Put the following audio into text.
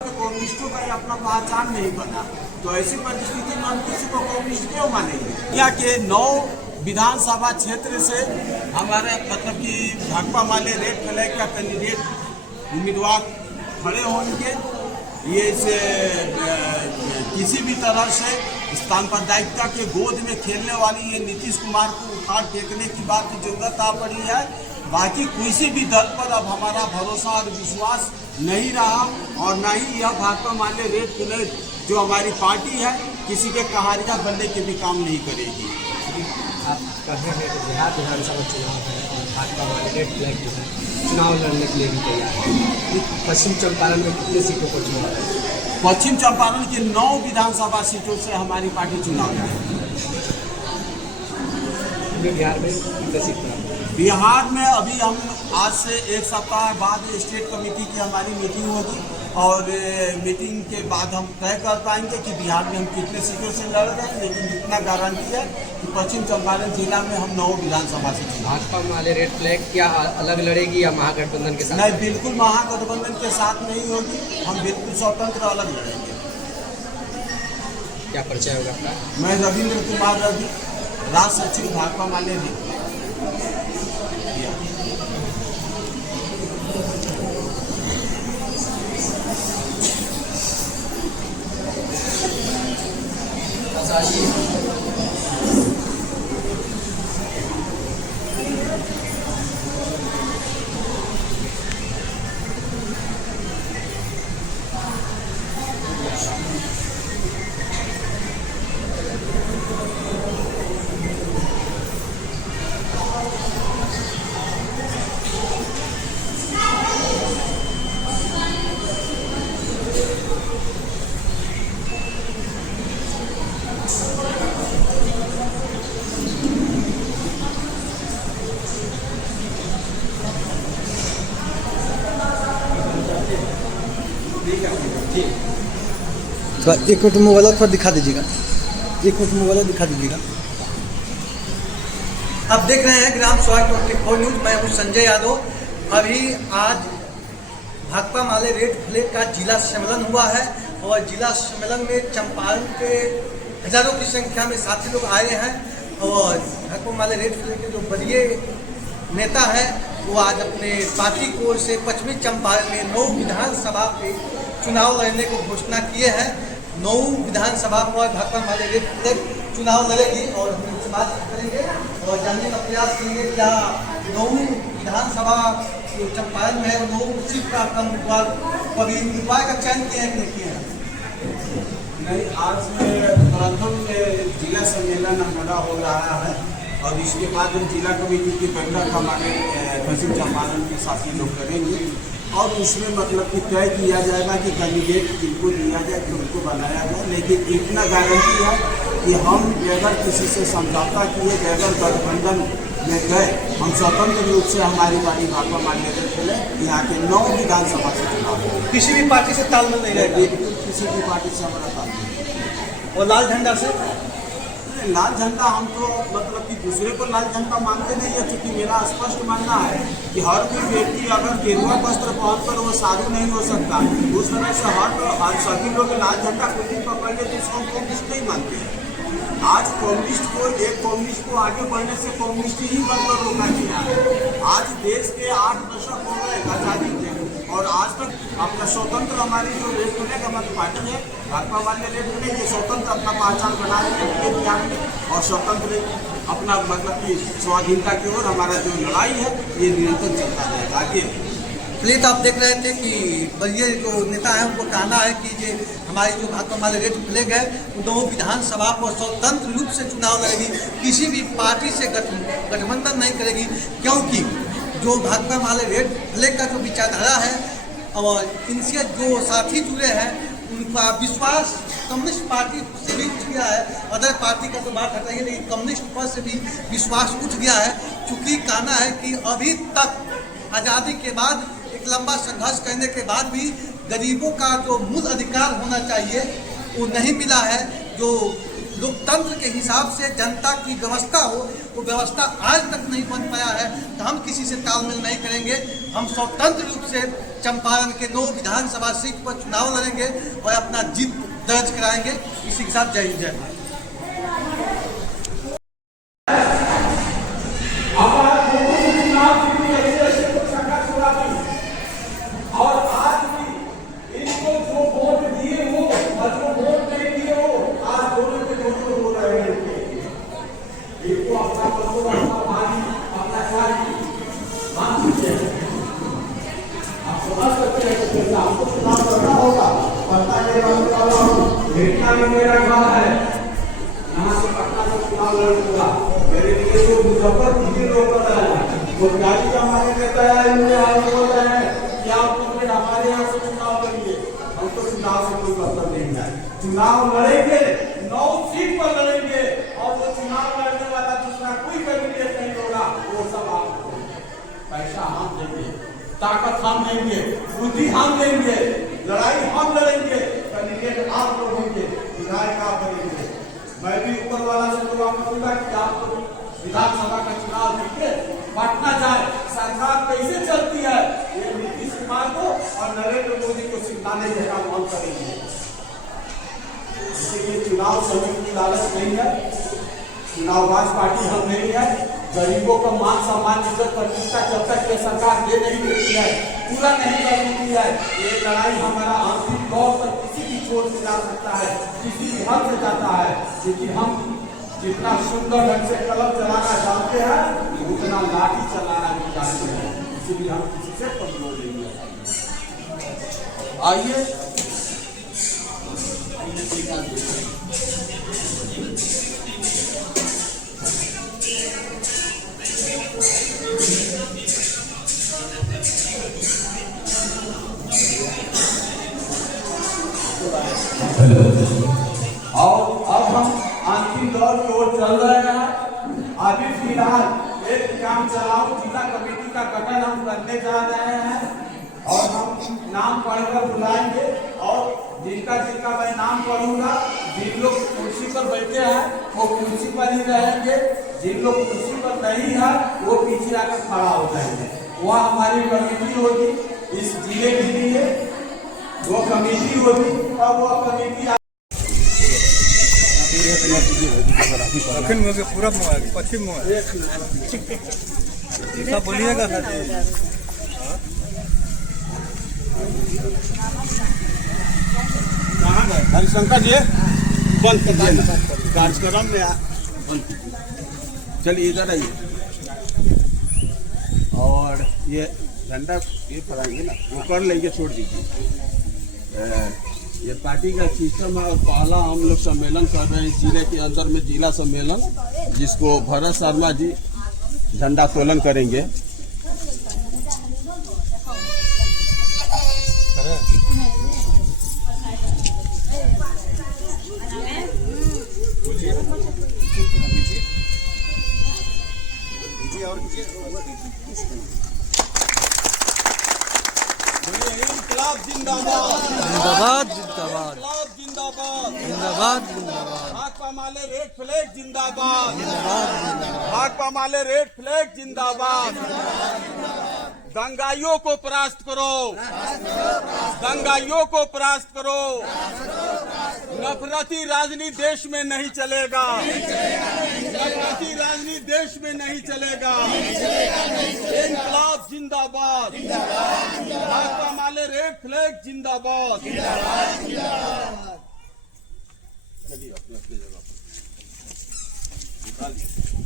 कम्युनिस्टों का अपना पहचान नहीं बना, तो ऐसी परिस्थिति में हम किसी को कम्युनिस्ट क्यों मानेंगे। यहाँ के 9 विधानसभा क्षेत्र से हमारे मतलब कि भाकपा माले रेड फ्लैग का कैंडिडेट उम्मीदवार खड़े होंगे। ये से किसी भी तरह से सांप्रदायिकता के गोद में खेलने वाली ये नीतीश कुमार को उखाड़ फेंकने की बात की जरूरत आ पड़ी है। बाकी किसी भी दल पर अब हमारा भरोसा और विश्वास नहीं रहा, और न ही यह भाकपा माले रेड फ्लैग जो हमारी पार्टी है किसी के कहारिया बनने के भी काम नहीं करेगी। आप कह रहे हैं कि बिहार विधानसभा चुनाव है और भाकपा माले रेड फ्लैग जो है चुनाव लड़ने के लिए भी तैयार है। पश्चिम चंपारण में कितनी सीटों को चुनाव है? पश्चिम चंपारण की 9 विधानसभा सीटों से हमारी पार्टी चुनाव लड़ेगी। बिहार में कितनी सीट पर? बिहार में अभी हम आज से एक सप्ताह बाद स्टेट कमेटी की हमारी मीटिंग होगी, और मीटिंग के बाद हम तय कर पाएंगे कि बिहार में हम कितने सीटों से लड़ रहे हैं। लेकिन इतना गारंटी है कि पश्चिम चंपारण जिला में हम 9 विधानसभा से चुनाव। भाकपा माले रेड फ्लैग क्या अलग लड़ेगी या महागठबंधन के साथ? नहीं, बिल्कुल महागठबंधन के साथ नहीं होगी, हम बिल्कुल स्वतंत्र अलग लड़ेंगे। क्या परिचय होगा आपका? मैं रविंद्र कुमार रवि, राष्ट्र सचिव भाकपा माले रेड। तो एक मिनट मोबाइल पर दिखा दीजिएगा, एक मिनट मोबाइल दिखा दीजिएगा। आप देख रहे हैं ग्राम स्वराज 24 न्यूज। मैं हूं संजय यादव। अभी आज भाकपा माले रेड फ्लैग का जिला सम्मेलन हुआ है, और जिला सम्मेलन में चंपारण के हजारों की संख्या में साथी लोग आए हैं। और भाकपा माले रेड फ्लैग के जो वरीय नेता हैं वो आज अपने पार्टी की ओर से पश्चिमी चंपारण में 9 विधानसभा के चुनाव लड़ने को घोषणा किए हैं। 9 विधानसभा पर भाकपा माले रेड फ्लैग चुनाव लड़ेगी, और हम उनसे बात करेंगे और जानने का प्रयास करेंगे क्या 9 विधानसभा जो चंपारण में है 9 सीट का कम उम्मीदवार का चयन किया है कि नहीं किया है? नहीं, आज प्रथम जिला सम्मेलन हमारा हो रहा है, और इसके बाद हम जिला कमेटी की बैठक हमारे पश्चिम चंपारण के साथी लोग करेंगे, और उसमें मतलब कि तय किया जाएगा कि कैंडिडेट किनको दिया जाए, किनको बनाया जाए। लेकिन इतना गारंटी है कि हम बगैर किसी से समझौता किए, बगैर गठबंधन में गए, हम स्वतंत्र रूप से हमारी पार्टी भाकपा माले रेड फ्लैग यहाँ के 9 विधानसभा से चुनाव होगा। किसी भी पार्टी से तालमेल नहीं रहेगा? बिल्कुल किसी भी पार्टी से हमारा तालमेल। और लाल झंडा से? लाल झंडा हम तो मतलब कि दूसरे को लाल झंडा मानते नहीं है, क्योंकि मेरा स्पष्ट मानना है कि हर कोई व्यक्ति अगर गेरुआ वस्त्र पहनकर वो साधु नहीं हो सकता, उस तरह से हर सभी लोग लाल झंडा कुछ भी पकड़ ले तो इसको कम्युनिस्ट नहीं मानते हैं। आज एक कम्युनिस्ट को आगे बढ़ने से कम्युनिस्ट ही बनकर रोका गया है। आज देश के 8 दशक हो गए आज़ादी के, और आज तक अपना स्वतंत्र हमारी जो रेड फ्लैग हमारी पार्टी है भाकपा माले रेड फ्लैग, ये स्वतंत्र अपना पहचान बनाने के लिए बिहार में, और स्वतंत्र अपना मतलब कि स्वाधीनता की ओर हमारा जो लड़ाई है ये निरंतर चलता रहेगा आगे। प्लीज आप देख रहे थे कि वरीय जो नेता है उनको कहना है कि ये हमारी जो भाकपा माले रेड फ्लैग है वो 9 विधानसभा पर स्वतंत्र रूप से चुनाव लड़ेगी, किसी भी पार्टी से गठबंधन नहीं करेगी, क्योंकि जो भाकपा माले रेड फ्लैग का जो विचारधारा है और इनसे जो साथी जुड़े हैं उनका विश्वास कम्युनिस्ट पार्टी से भी उठ गया है। अदर पार्टी का तो बात हटाइए, लेकिन कम्युनिस्ट पर से भी विश्वास उठ गया है। चूँकि कहना है कि अभी तक आज़ादी के बाद एक लंबा संघर्ष करने के बाद भी गरीबों का जो मूल अधिकार होना चाहिए वो नहीं मिला है। जो लोकतंत्र के हिसाब से जनता की व्यवस्था हो वो व्यवस्था आज तक नहीं बन पाया है। तो हम किसी से तालमेल नहीं करेंगे, हम स्वतंत्र रूप से चंपारण के 9 विधानसभा सीट पर चुनाव लड़ेंगे और अपना जीत दर्ज कराएंगे। इसी के साथ जय हिंद जय भारत। भेटना भी मेरा गाँव है, यहाँ से पटना से चुनाव लड़ूंगा। मेरे लिए तो मुजफ्फरपुर के लोग पता है, वो गाड़ी का हमारे नेता है, मुझे आज बोल रहे हैं कि आप लोग हमारे यहाँ से चुनाव लड़िए। हम तो चुनाव से कोई मतलब नहीं है, चुनाव लड़ेंगे 9 सीट पर लड़ेंगे और वो चुनाव लड़ने वाला दूसरा कोई कैंडिडेट नहीं होगा, वो सब आप पैसा हम देंगे, ताकत हम देंगे, बुद्धि हम देंगे, लड़ाई हम लड़ेंगे, कैंडिडेट आप लोग होंगे, विधायक आप बनेंगे। मैं भी ऊपर वाला से दुआ करूंगा कि आप लोग विधानसभा का चुनाव जीते, पटना जाए। सरकार कैसे चलती है ये नीतीश कुमार को और नरेंद्र मोदी को सिखाने का काम हम करेंगे। इसलिए चुनाव समिति की लालच नहीं है, चुनावबाज पार्टी हम नहीं है। गरीबों को मान सम्मान इज्जत प्रतिष्ठा जब तक ये सरकार दे नहीं देती है, पूरा नहीं कर देती है, ये लड़ाई हमारा अंतिम दौर तक किसी भी छोर से जा सकता है, किसी भी हद से जाता है। क्योंकि हम जितना सुंदर ढंग से कलम चलाना जानते हैं उतना लाठी चलाना भी जानते हैं, इसीलिए हम किसी से कमजोर नहीं है। आइए और अब हम अंतिम दौर की ओर चल रहे हैं। अभी फिलहाल एक काम चलाओ जिला कमेटी का गठन हम करने जा रहे हैं और हम नाम पढ़कर बुलाएंगे और जिनका जिनका मैं नाम पढ़ूंगा, जिन लोग कुर्सी पर बैठे हैं वो कुर्सी पर ही रहेंगे, जिन लोग कुर्सी पर नहीं है वो पीछे आकर खड़ा हो जाएंगे। वह हमारी कमेटी होगी इस जिले के लिए, वो कमेटी होगी और वो कमेटी दक्षिण मुँह के पूरब मुँह पश्चिम मुँह सब बोलिएगा सर। हरिशंकर जी बंद कर देना कार्यक्रम में बंद। चलिए इधर आइए और ये झंडा ये फहराएंगे ना, ऊपर लेके छोड़ दीजिए। ये पार्टी का सिस्टम है और पहला हम लोग सम्मेलन कर रहे हैं जिले के अंदर में, जिला सम्मेलन, जिसको भरत शर्मा जी झंडा तोलन करेंगे। इंकलाब जिंदाबाद, जिंदाबाद जिंदाबाद इंकलाब जिंदाबाद, जिंदाबाद जिंदाबाद भाकपा माले रेड फ्लैग जिंदाबाद, जिंदाबाद भाकपा माले रेड फ्लैग जिंदाबाद। दंगाइयों को परास्त करो, दंगाइयों को परास्त करो। नफरती राजनीति देश में नहीं चलेगा, नफरती राजनीति देश में नहीं चलेगा। इंकलाब जिंदाबाद, भाकपा माले रेड फ्लैग जिंदाबाद। चलिए अपने अपने जगह पर।